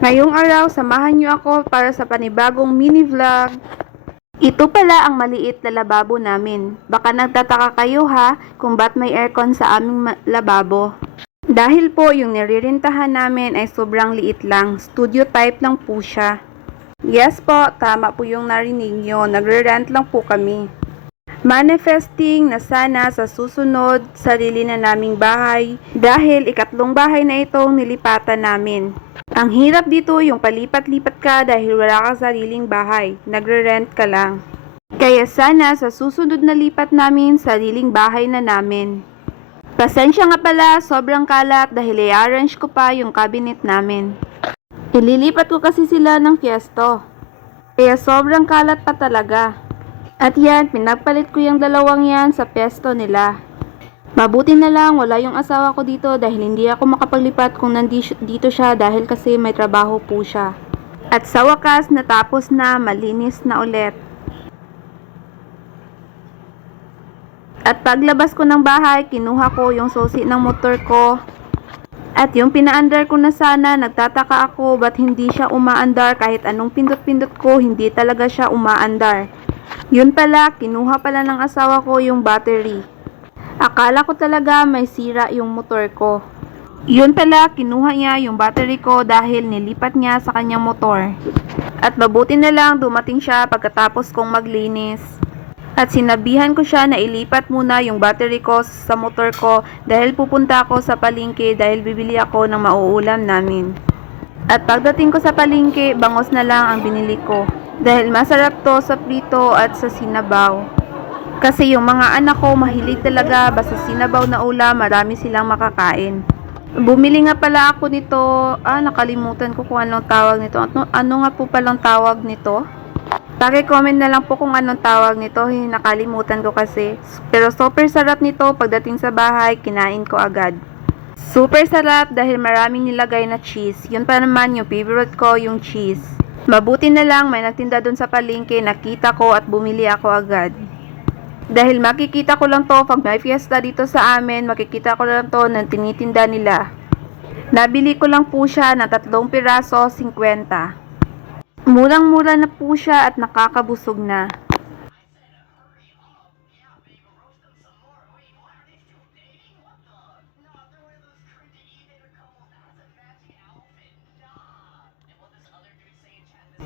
Ngayong araw, samahan niyo ako para sa panibagong mini vlog. Ito pala ang maliit na lababo namin. Baka nagtataka kayo ha kung ba't may aircon sa aming lababo. Dahil po yung niririntahan namin ay sobrang liit lang, studio type lang po siya. Yes po, tama po yung narinig nyo, nagre-rent lang po kami. Manifesting na sana sa susunod sarili na naming bahay dahil ikatlong bahay na itong nilipatan namin. Ang hirap dito yung palipat-lipat ka dahil wala kang sariling bahay, nagre-rent ka lang. Kaya sana sa susunod na lipat namin, sariling bahay na namin. Pasensya nga pala, sobrang kalat dahil i-arrange ko pa yung cabinet namin. Ililipat ko kasi sila ng Fiesto. Kaya sobrang kalat pa talaga. At yan, pinagpalit ko yung dalawang yan sa pesto nila. Mabuti na lang wala yung asawa ko dito dahil hindi ako makapaglipat kung dito siya dahil kasi may trabaho po siya. At sa wakas, natapos na, malinis na ulit. At paglabas ko ng bahay, kinuha ko yung susi ng motor ko. At yung pinaandar ko na sana, nagtataka ako ba't hindi siya umaandar kahit anong pindot-pindot ko, hindi talaga siya umaandar. Yun pala, kinuha pala ng asawa ko yung battery. Akala ko talaga may sira yung motor ko. Yun pala, kinuha niya yung battery ko dahil nilipat niya sa kanyang motor. At mabuti na lang dumating siya pagkatapos kong maglinis. At sinabihan ko siya na ilipat muna yung battery ko sa motor ko dahil pupunta ako sa palengke dahil bibili ako ng mauulam namin. At pagdating ko sa palengke, bangos na lang ang binili ko. Dahil masarap to sa prito at sa sinabaw. Kasi yung mga anak ko mahilig talaga basta sinabaw na ulam, marami silang makakain. Bumili nga pala ako nito, nakalimutan ko kung anong tawag nito. Ano nga po palang tawag nito? Paki-comment na lang po kung anong tawag nito, nakalimutan ko kasi. Pero super sarap nito, pagdating sa bahay, kinain ko agad. Super sarap dahil maraming nilagay na cheese. Yun pa naman yung favorite ko, yung cheese. Mabuti na lang may nagtinda dun sa palengke, nakita ko at bumili ako agad. Dahil makikita ko lang to pag may fiesta dito sa amin, makikita ko lang to ng tinitinda nila. Nabili ko lang po siya ng 3 piraso, 50. Murang-mura na po siya at nakakabusog na.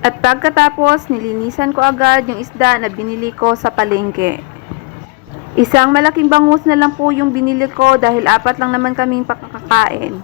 At pagkatapos, nilinisan ko agad yung isda na binili ko sa palengke. Isang malaking bangus na lang po yung binili ko dahil 4 lang naman kaming pakakakain.